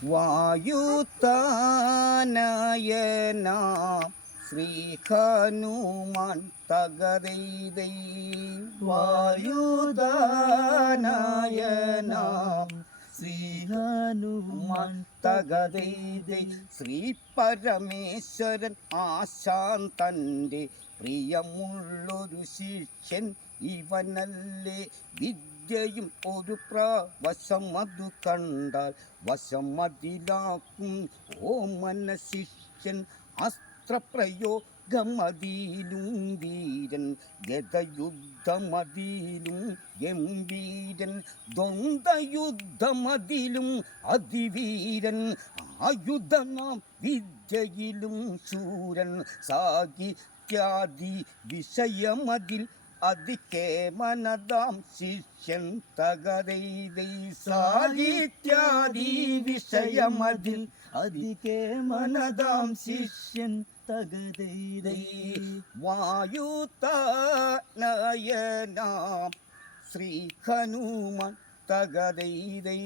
വായുതാനയന ശ്രീ ഹനുമാൻ തകരൈതൈ വായുതാനയന ശ്രീ ഹനുമാൻ തകരൈതൈ ശ്രീ പരമേശ്വരൻ ആശാന്തൻ്റെ പ്രിയമുള്ളൊരു ശിഷ്യൻ ഇവനല്ലേ വിദ്യയും ഒരു പ്രാവശം അതു കണ്ടാൽ വശമതിലാക്കും ഓമന ശിഷ്യൻ അസ്ത്രപ്രയോഗമതിയിലും വീരൻ ഗതയുദ്ധമതിയിലും ഗംഭീരൻ ദ്വന്ദ്വയുദ്ധമതിലും അതിവീരൻ ആയുധനാം വിദ്യയിലും ശൂരൻ സാഹിത്യാദി വിഷയമതിൽ അതികേമനതാം ശിഷ്യൻ തകരൈതൈ സാഹിത്യാദി വിഷയമതിൽ അതികേമനതാം ശിഷ്യൻ തകരൈതൈ വായുതാനയനാം ശ്രീ ഹനുമാൻ തകരൈതൈ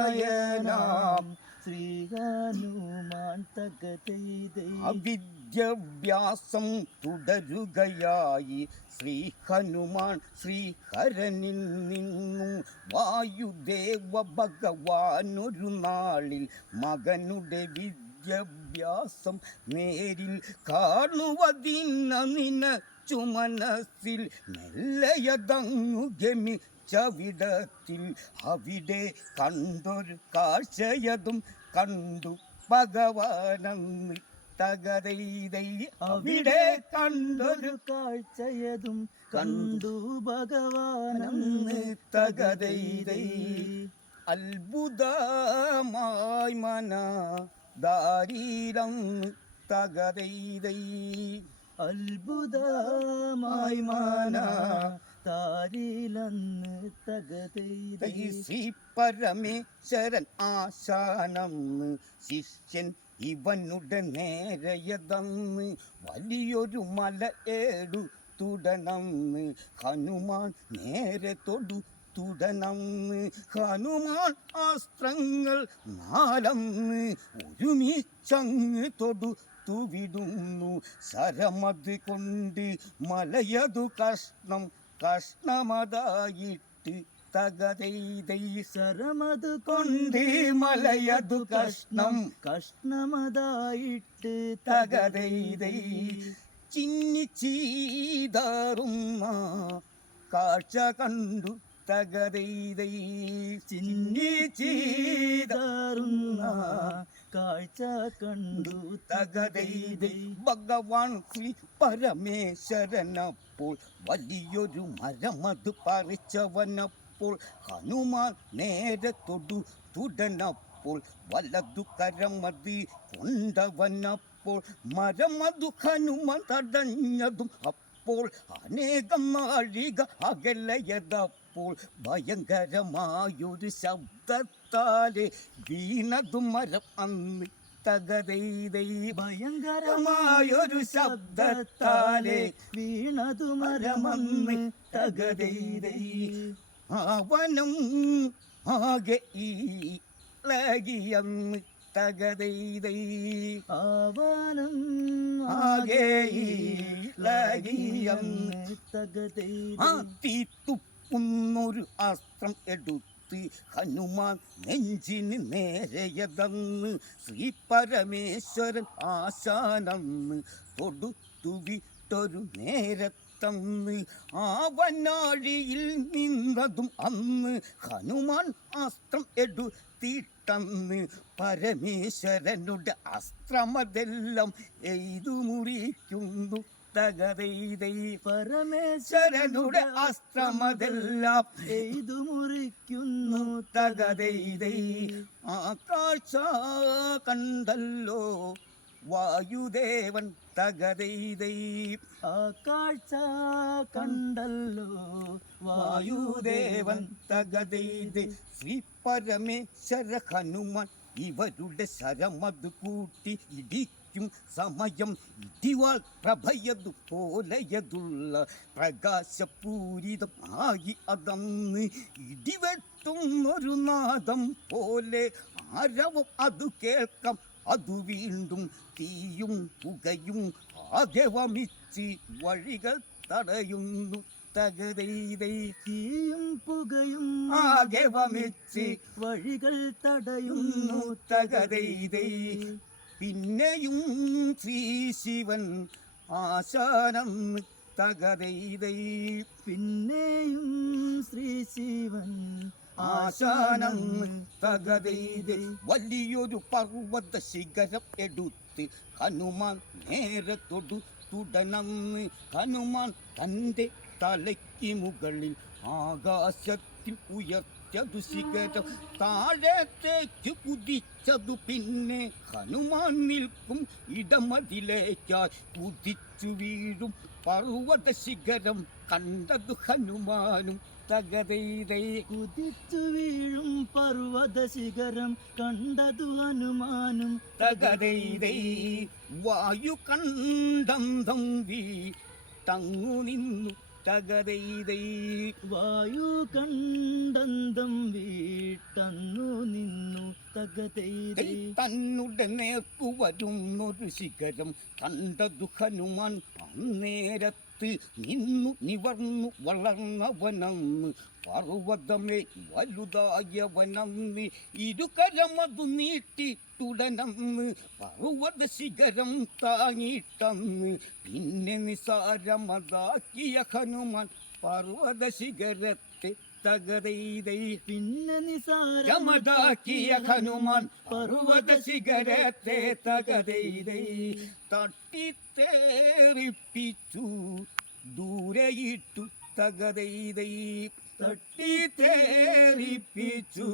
വായുതാനയനാം ശ്രീ ഹനുമാൻ തകരൈതൈ വിദ്യാഭ്യാസം തുടരുകയായി ശ്രീ ഹനുമാൻ ശ്രീഹരനിൽ നിന്നും വായുദേവ ഭഗവാൻ ഒരു നാളിൽ മകനുടെ വിദ്യാഭ്യാസം നേരിൽ കാണുവതിനു മനസ്സിൽ മെല്ലയതങ്ങു ഗമിച്ചവിടത്തിൽ അവിടെ കണ്ടൊരു കാഴ്ചയതും കണ്ടു ഭഗവാനങ്ങ് തകരൈതൈ അവിടെ കണ്ടൊരു കാഴ്ചയതും കണ്ടു ഭഗവാനങ്ങ് തകരൈതൈ അത്ഭുതമായി മന ദാരീരങ്ങ് തകരൈതൈ അത്ഭുതമായി മന താരിലന്ന് തകരൈതൈ ശ്രീ പരമേശ്വരൻ ആശാനം ശിഷ്യൻ ഇവനുടെ നേരയതന്ന് വലിയൊരു മല ഏടു തുടനന്ന് ഹനുമാൻ നേരെ തുടനന്ന് ഹനുമാൻ അസ്ത്രങ്ങൾ നാലന്ന് ഒരുമിച്ചങ്ങ് തുവിടുന്നു ശരമത് കൊണ്ട് മലയതു കഷ്ണമതായിട്ട് തകരൈതൈ ശരമത് കൊണ്ട് മലയതു കഷ്ണമതായിട്ട് തകരൈതൈ ചിന്നിച്ചീതാറുന്ന കാഴ്ച കണ്ടു തകരൈതൈ ചിന്നിച്ചീതാറുന്ന കാഴ്ച കണ്ടു തകരൈതൈ ഭഗവാൻ ശ്രീ പരമേശ്വരനപ്പോൾ വലിയൊരു മരമത് പറിച്ചവനപ്പോൾ ഹനുമാൻ നേരെ തുടനപ്പോൾ വലതു കരമതി കൊണ്ടവനപ്പോൾ മരമതു ഹനുമാൻ തടഞ്ഞതും അപ്പോൾ അനേകം നാഴിക അകലയതപ്പോൾ ഭയങ്കരമായൊരു ശബ്ദത്താലെ വീണതു മരം അന്ന് തകരൈതൈ ഭയങ്കരമായൊരു ശബ്ദത്താലെ വീണതു മരമന്ന് തകരൈതൈ അവനും ആകെ ഇളകിയന്ന് തകരൈതൈ അവനും ആകെ ഇളകിയന്ന് തകരൈതൈ തീത്തുപ്പുന്നൊരു അസ്ത്രം എടുത്ത് ഹനുമാൻ നെഞ്ചിന് നേരെയതന്ന് ശ്രീ പരമേശ്വരൻ ആശാനന്ന് തൊടുത്തുവിട്ടൊരു നേരത്തന്ന് ആവനാഴിയിൽ നിന്നതും അന്ന് ഹനുമാൻ അസ്ത്രം എടുത്തിട്ടന്ന് പരമേശ്വരനുടെ അസ്ത്രമതെല്ലാം എയ്തു മുറിക്കുന്നു തകരൈതൈ പരമേശ്വരനുടെ അസ്ത്രമതെല്ലാം എയ്തു മുറിക്കുന്നു തകരൈതൈ ആ കാഴ്ച കണ്ടല്ലോ വായുദേവൻ തകരൈതൈ ആ കാഴ്ച കണ്ടല്ലോ വായുദേവൻ തകരൈതൈ ശ്രീ പരമേശ്വര ഹനുമാൻ ഇവരുടെ ശരമത് കൂട്ടി ഇടി ഉദിക്കും സമയം ഇടിവാൾ പ്രഭയതുപോലെയതുള്ള പ്രകാശപൂരിതം ആയി അതന്ന് ഇടിവെട്ടുന്നൊരു നാദം പോലെ ആരവം അത് കേൾക്കാം അതു വീണ്ടും തീയും പുകയും ആകെ വമിച്ച് വഴികൾ തടയുന്നു തകതൈതൈ തീയും പുകയും ആകെ വമിച്ച് വഴികൾ തടയുന്നു തകതൈതൈ പിന്നെയും ശ്രീ ശിവൻ ആശാനം തകതൈതൈ പിന്നെയും ശ്രീ ശിവൻ ആശാനം തകതൈതൈ വലിയൊരു പർവ്വത ശിഖരം എടുത്ത് ഹനുമാൻ നേരെ തുടനന്ന് ഹനുമാൻ തൻ്റെ തലയ്ക്ക് മുകളിൽ ആകാശത്തിൽ ഉയർത്തതു ശിഖരം താഴത്തേക്ക് കുതിച്ചതു പിന്നെ ഹനുമാൻ നിൽക്കും ഇടമതിലേക്കായി കുതിച്ചു വീഴും പർവ്വത ശിഖരം കണ്ടതു ഹനുമാനും തകതൈതൈ കുതിച്ചു വീഴും പർവ്വത ശിഖരം കണ്ടതു ഹനുമാനും തകതൈതൈ വായു കണ്ടന്തം തങ്ങു നിന്നു തകതൈതൈ വായു കണ്ടന്തം വീട്ടന്നു നിന്നു തകതൈതൈ തന്നുടെ നേർക്കു വരുന്നൊരു ശിഖരം കണ്ടതു ഹനുമാൻ അന്നേരത്ത് നിന്നു നിവർന്നു വളർന്നവനന്ന് പർവ്വതമേ വലുതായവനന്ന് ഇരുകരമതു നീട്ടി തുടനന്ന് പർവ്വത ശിഖരം താങ്ങിട്ടന്ന് പിന്നെ നിസാരമതാക്കിയ ഹനുമാൻ പർവ്വത ശിഖരത്തെ തകതൈതൈ പിന്നെ നിസാരമതാക്കിയ ഹനുമാൻ പർവ്വത ശിഖരത്തെ തകതൈതൈ തട്ടിത്തേറിപ്പിച്ചു ദൂരെയിട്ടു തകതൈതൈ തട്ടിത്തേറിപ്പിച്ചു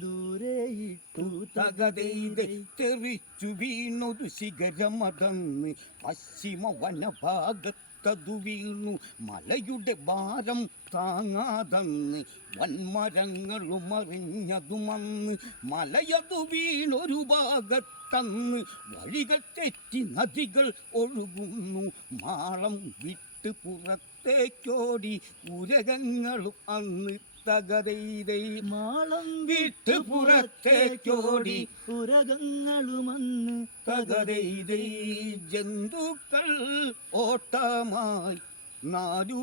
ദൂരെയിട്ടു തകതൈതൈ തെറിച്ചു വീണൊരു ശിഖരമതന്ന് പശ്ചിമ വനഭാഗത്തതു വീണു മലയുടെ ഭാരം താങ്ങാതന്ന് വൻമരങ്ങളും അറിഞ്ഞതുമന്ന് മലയതു വീണൊരു ഭാഗത്തന്ന് വഴികൾ തെറ്റി നദികൾ ഒഴുകുന്നു മാളം വിട്ട് പുറത്തേക്കോടി ഉരകങ്ങളും അന്ന് തകതൈതൈ മാളം വിട്ട് പുറത്തേക്കോടി ഉരകങ്ങളുമന്ന് തകതൈതൈ ജന്തുക്കൾ ഓട്ടമായി നാലു